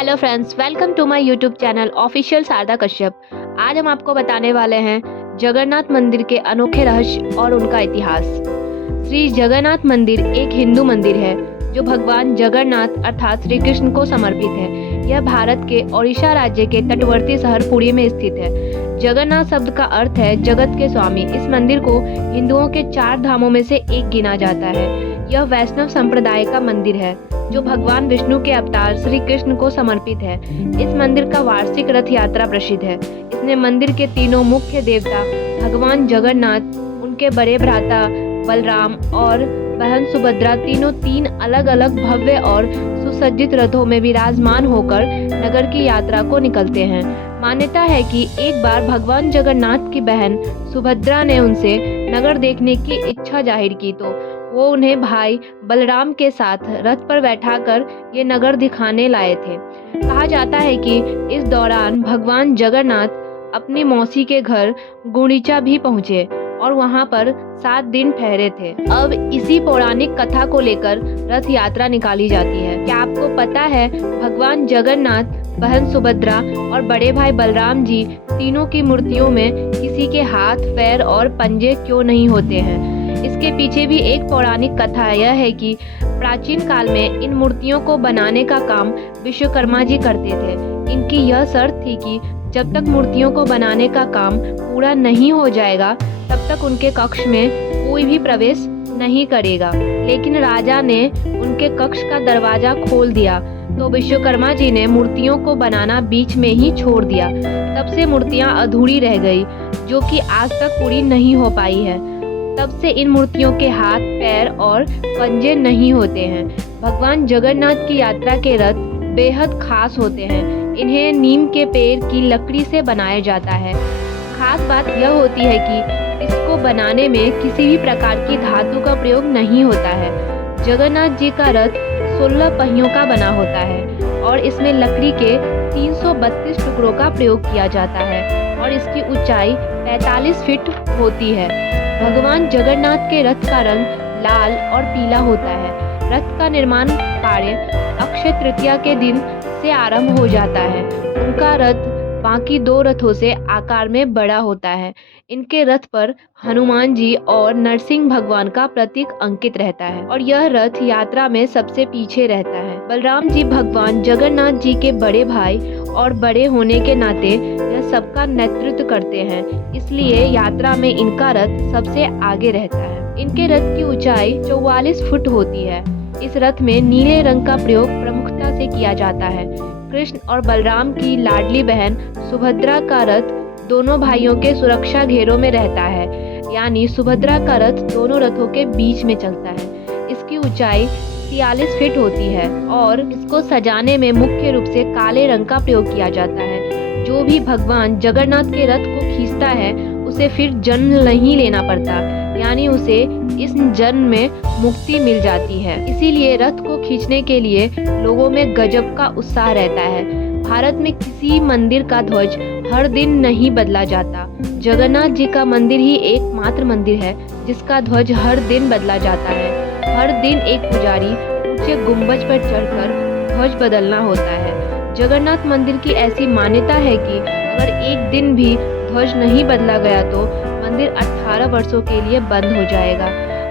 Hello friends, welcome to my YouTube channel official Sharda Kashyap. आज हम आपको बताने वाले हैं जगन्नाथ मंदिर के अनोखे रहस्य और उनका इतिहास। श्री जगन्नाथ मंदिर एक हिंदू मंदिर है जो भगवान जगन्नाथ अर्थात श्री कृष्ण को समर्पित है। यह भारत के ओडिशा राज्य के तटवर्ती शहर पुरी में स्थित है। जगन्नाथ शब्द का अर्थ है जगत के स्वामी। इस मंदिर को हिंदुओं के 4 धामों में से एक गिना जाता है। यह वैष्णव संप्रदाय का मंदिर है जो भगवान विष्णु के अवतार श्री कृष्ण को समर्पित है। इस मंदिर का वार्षिक रथ यात्रा प्रसिद्ध है। इसमें मंदिर के तीनों मुख्य देवता भगवान जगन्नाथ, उनके बड़े भ्राता बलराम और बहन सुभद्रा तीनों 3 अलग अलग भव्य और सुसज्जित रथों में विराजमान होकर नगर की यात्रा को निकलते हैं। मान्यता है कि एक बार भगवान जगन्नाथ की बहन सुभद्रा ने उनसे नगर देखने की इच्छा जाहिर की तो वो उन्हें भाई बलराम के साथ रथ पर बैठाकर ये नगर दिखाने लाए थे। कहा जाता है कि इस दौरान भगवान जगन्नाथ अपनी मौसी के घर गुंडीचा भी पहुँचे और वहाँ पर 7 दिन ठहरे थे। अब इसी पौराणिक कथा को लेकर रथ यात्रा निकाली जाती है। क्या आपको पता है भगवान जगन्नाथ, बहन सुभद्रा और बड़े भाई बलराम जी तीनों की मूर्तियों में किसी के हाथ, पैर और पंजे क्यों नहीं होते हैं? इसके पीछे भी एक पौराणिक कथा यह है कि प्राचीन काल में इन मूर्तियों को बनाने का काम विश्वकर्मा जी करते थे। इनकी यह शर्त थी कि जब तक मूर्तियों को बनाने का काम पूरा नहीं हो जाएगा तब तक उनके कक्ष में कोई भी प्रवेश नहीं करेगा। लेकिन राजा ने उनके कक्ष का दरवाजा खोल दिया तो विश्वकर्मा जी ने मूर्तियों को बनाना बीच में ही छोड़ दिया। तब से मूर्तियां अधूरी रह गई जो कि आज तक पूरी नहीं हो पाई है। तब से इन मूर्तियों के हाथ, पैर और पंजे नहीं होते हैं। भगवान जगन्नाथ की यात्रा के रथ बेहद खास होते हैं। इन्हें नीम के पेड़ की लकड़ी से बनाया जाता है। खास बात यह होती है कि इसको बनाने में किसी भी प्रकार की धातु का प्रयोग नहीं होता है। जगन्नाथ जी का रथ 16 पहियों का बना होता है और इसमें लकड़ी के 332 टुकड़ों का प्रयोग किया जाता है और इसकी ऊंचाई 45 फीट होती है। भगवान जगन्नाथ के रथ का रंग लाल और पीला होता है। रथ का निर्माण कार्य अक्षय तृतीया के दिन से आरंभ हो जाता है। उनका रथ बाकी 2 रथों से आकार में बड़ा होता है। इनके रथ पर हनुमान जी और नरसिंह भगवान का प्रतीक अंकित रहता है और यह रथ यात्रा में सबसे पीछे रहता है। बलराम जी भगवान जगन्नाथ जी के बड़े भाई और बड़े होने के नाते यह सबका नेतृत्व करते हैं, इसलिए यात्रा में इनका रथ सबसे आगे रहता है। इनके रथ की ऊंचाई 44 फुट होती है। इस रथ में नीले रंग का प्रयोग प्रमुखता से किया जाता है। कृष्ण और बलराम की लाडली बहन सुभद्रा का रथ दोनों भाइयों के सुरक्षा घेरों में रहता है, यानी सुभद्रा का रथ दोनों रथों के बीच में चलता है। इसकी ऊंचाई 43 फीट होती है और इसको सजाने में मुख्य रूप से काले रंग का प्रयोग किया जाता है। जो भी भगवान जगन्नाथ के रथ को खींचता है उसे फिर जन्म नहीं लेना पड़ता, यानी उसे इस जन्म में मुक्ति मिल जाती है। इसीलिए रथ को खींचने के लिए लोगों में गजब का उत्साह रहता है। भारत में किसी मंदिर का ध्वज हर दिन नहीं बदला जाता। जगन्नाथ जी का मंदिर ही एकमात्र मंदिर है जिसका ध्वज हर दिन बदला जाता है। हर दिन एक पुजारी ऊंचे गुंबज पर चढ़कर ध्वज बदलना होता है। जगन्नाथ मंदिर की ऐसी मान्यता है कि अगर एक दिन भी ध्वज नहीं बदला गया तो मंदिर 18 वर्षों के लिए बंद हो जाएगा।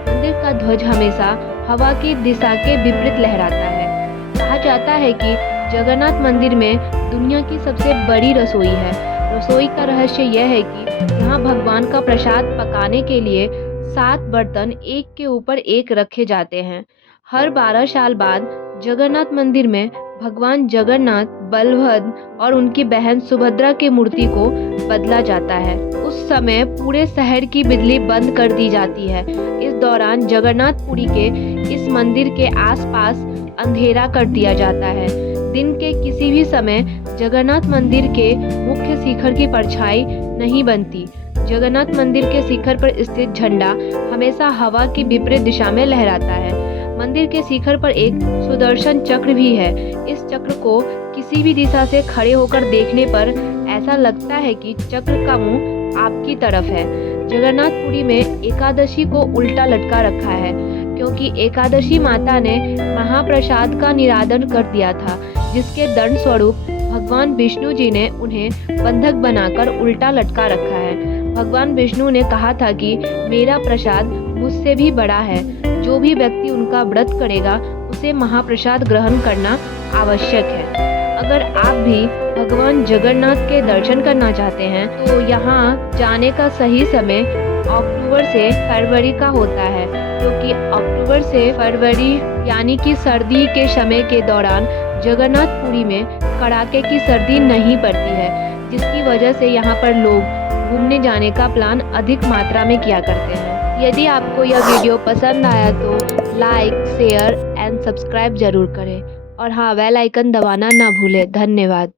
मंदिर का ध्वज हमेशा हवा की दिशा के विपरीत लहराता है। कहा जाता है कि जगन्नाथ मंदिर में दुनिया की सबसे बड़ी रसोई है। रसोई का रहस्य यह है कि यहाँ भगवान का प्रसाद पकाने के लिए 7 बर्तन एक के ऊपर एक रखे जाते हैं। हर 12 साल बाद जगन्नाथ मंदिर में भगवान जगन्नाथ, बलभद्र और उनकी बहन सुभद्रा की मूर्ति को बदला जाता है। उस समय पूरे शहर की बिजली बंद कर दी जाती है। इस दौरान जगन्नाथपुरी के इस मंदिर के आसपास अंधेरा कर दिया जाता है। दिन के किसी भी समय जगन्नाथ मंदिर के मुख्य शिखर की परछाई नहीं बनती। जगन्नाथ मंदिर के शिखर पर स्थित झंडा हमेशा हवा की विपरीत दिशा में लहराता है। मंदिर के शिखर पर एक सुदर्शन चक्र भी है। इस चक्र को किसी भी दिशा से खड़े होकर देखने पर ऐसा लगता है कि चक्र का मुंह आपकी तरफ है। जगन्नाथपुरी में एकादशी को उल्टा लटका रखा है क्योंकि एकादशी माता ने महाप्रसाद का निरादन कर दिया था। जिसके दंड स्वरूप भगवान विष्णु जी ने उन्हें बंधक बनाकर उल्टा लटका रखा है। भगवान विष्णु ने कहा था कि मेरा प्रसाद मुझसे भी बड़ा है, जो भी व्यक्ति उनका व्रत करेगा उसे महाप्रसाद ग्रहण करना आवश्यक है। अगर आप भी भगवान जगन्नाथ के दर्शन करना चाहते हैं तो यहाँ जाने का सही समय अक्टूबर से फरवरी का होता है, क्योंकि अक्टूबर से फरवरी यानी कि सर्दी के समय के दौरान जगन्नाथपुरी में कड़ाके की सर्दी नहीं पड़ती है, जिसकी वजह से यहाँ पर लोग घूमने जाने का प्लान अधिक मात्रा में किया करते हैं। यदि आपको यह वीडियो पसंद आया तो लाइक, शेयर एंड सब्सक्राइब जरूर करें और हाँ, बेल आइकन दबाना ना भूलें। धन्यवाद।